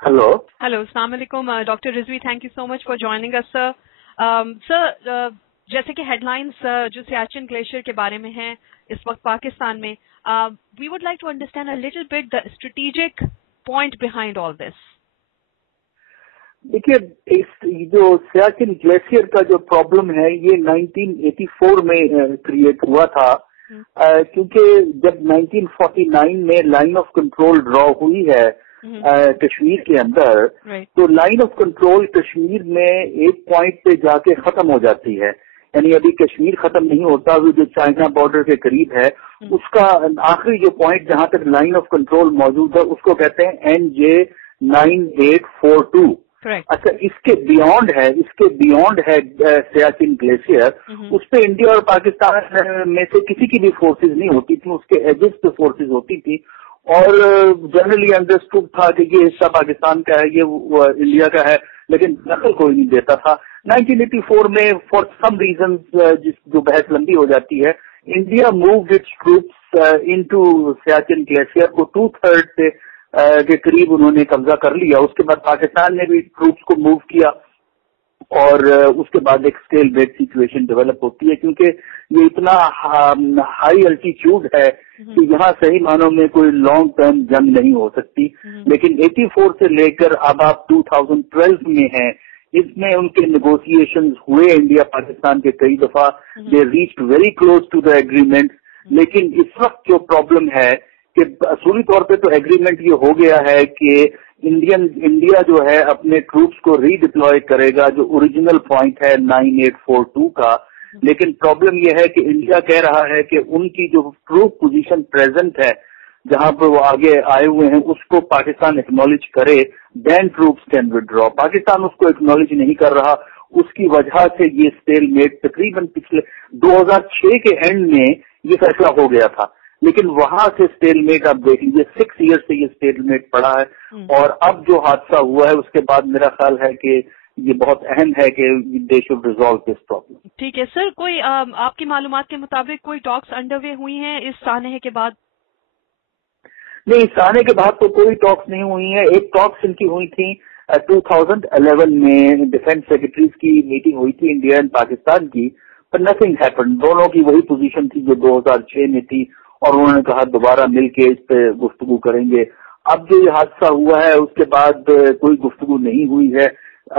Hello. Hello, Assalamu alaikum, Dr. Rizvi. Thank you so much for joining us, sir. Sir, जैसे कि headlines जो Siachen glacier के बारे में हैं इस वक्त पाकिस्तान में, we would like to understand a little bit the strategic point behind all this. देखिए, इस जो सियाचिन ग्लेशियर का जो प्रॉब्लम है ये 1984 में क्रिएट हुआ था, क्योंकि जब 1949 में लाइन ऑफ कंट्रोल ड्रॉ हुई है कश्मीर के अंदर, तो लाइन ऑफ कंट्रोल कश्मीर में एक पॉइंट पे जाके खत्म हो जाती है। यानी अभी कश्मीर खत्म नहीं होता, वो जो चाइना बॉर्डर के करीब है उसका आखिरी जो पॉइंट जहां तक लाइन ऑफ कंट्रोल मौजूद है उसको कहते हैं NJ 9842। अच्छा, इसके बियॉन्ड है सियाचिन ग्लेशियर। उस पे इंडिया और पाकिस्तान में से किसी की भी फोर्सेज नहीं होती थी, उसके एजेस पे फोर्सेज होती थी और जनरली अंडरस्टूड था कि ये हिस्सा पाकिस्तान का है, ये इंडिया का है, लेकिन दखल कोई नहीं देता था। 1984 में फॉर सम रीजन जो बहस लंबी हो जाती है, India moved it's troops into Siachen glacier को 2/3 के करीब उन्होंने कब्जा कर लिया। उसके बाद पाकिस्तान ने भी ट्रूप्स को मूव किया और उसके बाद एक स्टेल बेट सिचुएशन डेवलप होती है, क्योंकि ये इतना हाई अल्टीट्यूड है कि यहाँ सही मानों में कोई लॉन्ग टर्म जंग नहीं हो सकती। लेकिन 84 से लेकर अब आप 2012 में हैं, इसमें उनके नेगोशिएशंस हुए इंडिया पाकिस्तान के कई दफा, they reached very close to the agreement. लेकिन इस वक्त जो प्रॉब्लम है कि असूली तौर पे तो एग्रीमेंट ये हो गया है कि इंडिया जो है अपने ट्रूप्स को रीडिप्लॉय करेगा, जो ओरिजिनल पॉइंट है 9842 का। लेकिन प्रॉब्लम ये है कि इंडिया कह रहा है कि उनकी जो ट्रूप पोजीशन प्रेजेंट है जहां पर वो आगे आए हुए हैं उसको पाकिस्तान एक्नॉलेज करे, then troops can withdraw. Pakistan उसको एक्नॉलेज नहीं कर रहा, उसकी वजह से ये स्टेलमेट तकरीबन पिछले 2006 के एंड में ये फैसला हो गया था। लेकिन वहां से स्टेलमेट आप देख लीजिए, 6 ईयर से ये स्टेलमेट पड़ा है और अब जो हादसा हुआ है उसके बाद मेरा ख्याल है कि ये बहुत अहम है कि they should resolve this problem. ठीक है सर, कोई आपकी मालूमात के मुताबिक कोई टॉक्स अंडरवे हुई हैं इस सानहे के बाद? नहीं, इस सानहे के बाद तो कोई टॉक्स नहीं हुई है। एक टॉक्स इनकी हुई थी 2011 में, डिफेंस सेक्रेटरीज की मीटिंग हुई थी इंडिया एंड पाकिस्तान की, पर नथिंग हैपेंड। दोनों की वही पोजीशन थी जो 2006 में थी और उन्होंने कहा दोबारा मिलके इस पे गुफ्तगू करेंगे। अब जो ये हादसा हुआ है उसके बाद कोई गुफ्तगू नहीं हुई है।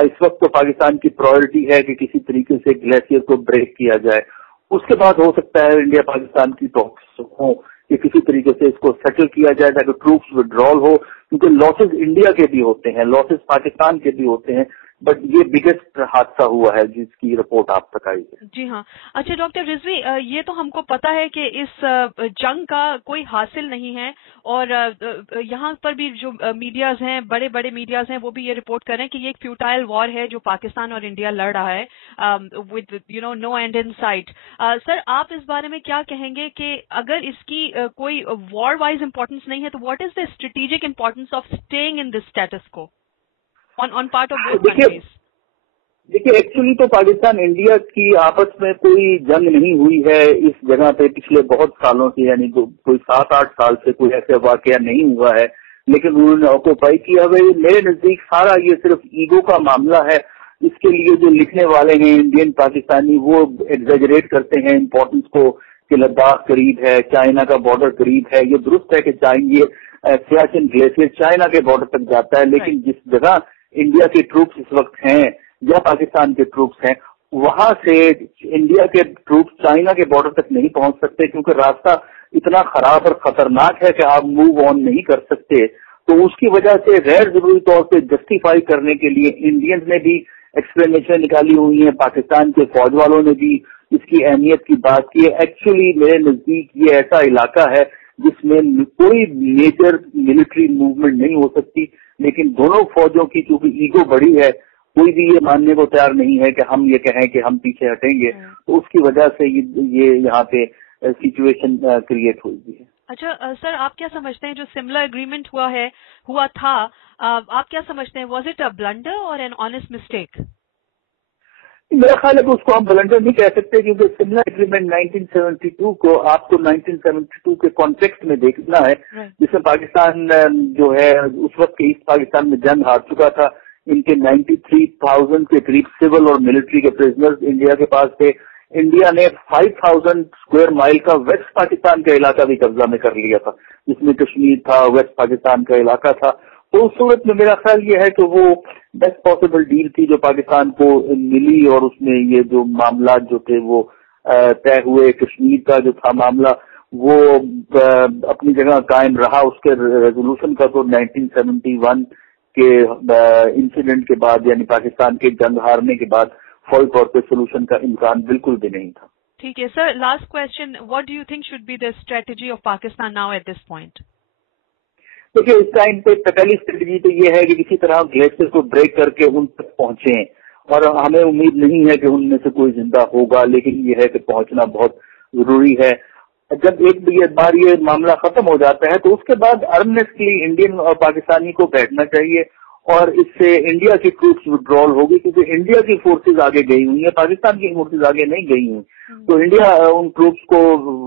इस वक्त तो पाकिस्तान की प्रायोरिटी है कि किसी तरीके से ग्लेशियर को ब्रेक किया जाए। उसके बाद हो सकता है इंडिया पाकिस्तान की टॉक्स हो कि किसी तरीके से इसको सेटल किया जाए ताकि ट्रूप्स विड्रॉल हो, क्योंकि लॉसेस इंडिया के भी होते हैं, लॉसेस पाकिस्तान के भी होते हैं, बट ये बिगेस्ट हादसा हुआ है जिसकी रिपोर्ट आप तक आई है। जी हाँ। अच्छा डॉक्टर रिजवी, ये तो हमको पता है कि इस जंग का कोई हासिल नहीं है और यहाँ पर भी जो मीडियाज हैं, बड़े बड़े मीडियाज हैं, वो भी ये रिपोर्ट कर रहे हैं कि ये एक फ्यूटाइल वॉर है जो पाकिस्तान और इंडिया लड़ रहा है with no end in sight. Sir, आप इस बारे में क्या कहेंगे कि अगर इसकी कोई वॉर वाइज इम्पोर्टेंस नहीं है तो what is the strategic importance of staying in this status quo on part of both countries? देखिए, एक्चुअली तो पाकिस्तान इंडिया की आपस में कोई जंग नहीं हुई है इस जगह पे पिछले बहुत सालों से, यानी कोई 7-8 साल से कोई ऐसा वाकया नहीं हुआ है। लेकिन उन्होंने ऑक्यूपाई किया हुआ, मेरे नजदीक सारा ये सिर्फ ईगो का मामला है। इसके लिए जो लिखने वाले हैं इंडियन पाकिस्तानी वो एग्जेजरेट करते हैं इम्पोर्टेंस को कि लद्दाख करीब है, चाइना का बॉर्डर करीब है। ये दुरुस्त है कि ये सियाचिन ग्लेशियर चाइना के बॉर्डर तक जाता है, लेकिन जिस जगह इंडिया के ट्रूप्स इस वक्त हैं या पाकिस्तान के ट्रूप्स हैं, वहां से इंडिया के ट्रूप्स चाइना के बॉर्डर तक नहीं पहुंच सकते, क्योंकि रास्ता इतना खराब और खतरनाक है कि आप मूव ऑन नहीं कर सकते। तो उसकी वजह से गैर जरूरी तौर पे जस्टिफाई करने के लिए इंडियंस ने भी एक्सप्लेनेशन निकाली हुई है, पाकिस्तान के फौज वालों ने भी इसकी अहमियत की बात की है। एक्चुअली मेरे नजदीक ये ऐसा इलाका है जिसमें कोई मेजर मिलिट्री मूवमेंट नहीं हो सकती, लेकिन दोनों फौजों की चूंकि ईगो बड़ी है, कोई भी ये मानने को तैयार नहीं है कि हम ये कहें कि हम पीछे हटेंगे, तो उसकी वजह से ये यहाँ पे सिचुएशन क्रिएट हुई है। अच्छा सर, आप क्या समझते हैं जो सिमिलर एग्रीमेंट हुआ था, आप क्या समझते हैं, वाज इट अ ब्लंडर और एन ऑनेस्ट मिस्टेक? मेरा ख्याल है कि उसको हम ब्लंडर नहीं कह सकते, क्योंकि सिमला एग्रीमेंट 1972 को आपको 1972 के कॉन्टेक्स्ट में देखना है, जिसमें पाकिस्तान जो है उस वक्त ईस्ट पाकिस्तान में जंग हार चुका था। इनके 93,000 के करीब सिविल और मिलिट्री के प्रिजनर्स इंडिया के पास थे। इंडिया ने 5,000 स्क्वायर माइल का वेस्ट पाकिस्तान का इलाका भी कब्जा में कर लिया था, जिसमें कश्मीर था, वेस्ट पाकिस्तान का इलाका था। तो उस सूरत में मेरा ख्याल ये है कि वो बेस्ट पॉसिबल डील थी जो पाकिस्तान को मिली, और उसमें ये जो मामला जो थे वो तय हुए। कश्मीर का जो था मामला वो अपनी जगह कायम रहा। उसके रेजोल्यूशन का तो 1971 के इंसिडेंट के बाद, यानी पाकिस्तान के जंग हारने के बाद फौरी तौर पे सोल्यूशन का इम्कान बिल्कुल भी नहीं था। ठीक है sir, last question, what do you think should be the strategy of Pakistan now at this point? देखिए, इस टाइम पे पहली स्ट्रेटजी तो ये है कि किसी तरह ग्लेशियर को ब्रेक करके उन तक पहुंचे, और हमें उम्मीद नहीं है कि उनमें से कोई जिंदा होगा, लेकिन ये है कि पहुंचना बहुत जरूरी है। जब एक बार ये मामला खत्म हो जाता है तो उसके बाद अर्नेस्टली इंडियन और पाकिस्तानी को बैठना चाहिए, और इससे इंडिया की ट्रूप्स विड्रॉल होगी, क्योंकि इंडिया की फोर्सेज आगे गई हुई है, पाकिस्तान की फोर्सेज आगे नहीं गई हुई। तो इंडिया उन ट्रूप्स को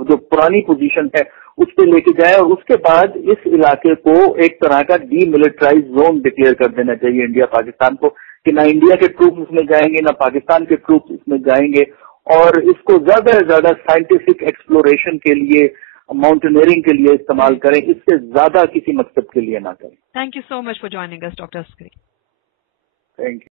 जो पुरानी पोजीशन है उस पर लेके जाए, और उसके बाद इस इलाके को एक तरह का डीमिलिटराइज जोन डिक्लेयर कर देना चाहिए इंडिया पाकिस्तान को, कि ना इंडिया के ट्रूप्स इसमें जाएंगे ना पाकिस्तान के ट्रूप्स इसमें जाएंगे, और इसको ज्यादा से ज्यादा साइंटिफिक एक्सप्लोरेशन के लिए, माउंटेनियरिंग के लिए इस्तेमाल करें, इससे ज्यादा किसी मकसद के लिए ना करें। Thank you so much for joining us, doctor Askari. Thank you.